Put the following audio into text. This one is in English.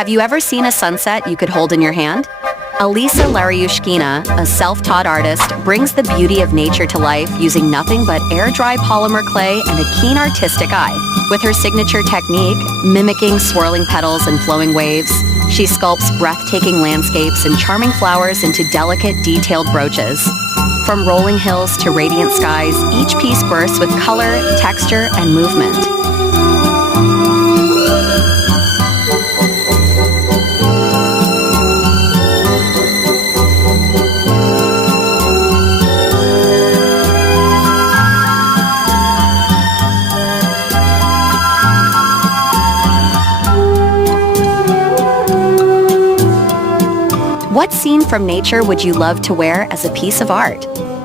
Have you ever seen a sunset you could hold in your hand? Alisa Lariushkina, a self-taught artist, brings the beauty of nature to life using nothing but air-dry polymer clay and a keen artistic eye. With her signature technique, mimicking swirling petals and flowing waves, she sculpts breathtaking landscapes and charming flowers into delicate, detailed brooches. From rolling hills to radiant skies, each piece bursts with color, texture, and movement. What scene from nature would you love to wear as a piece of art?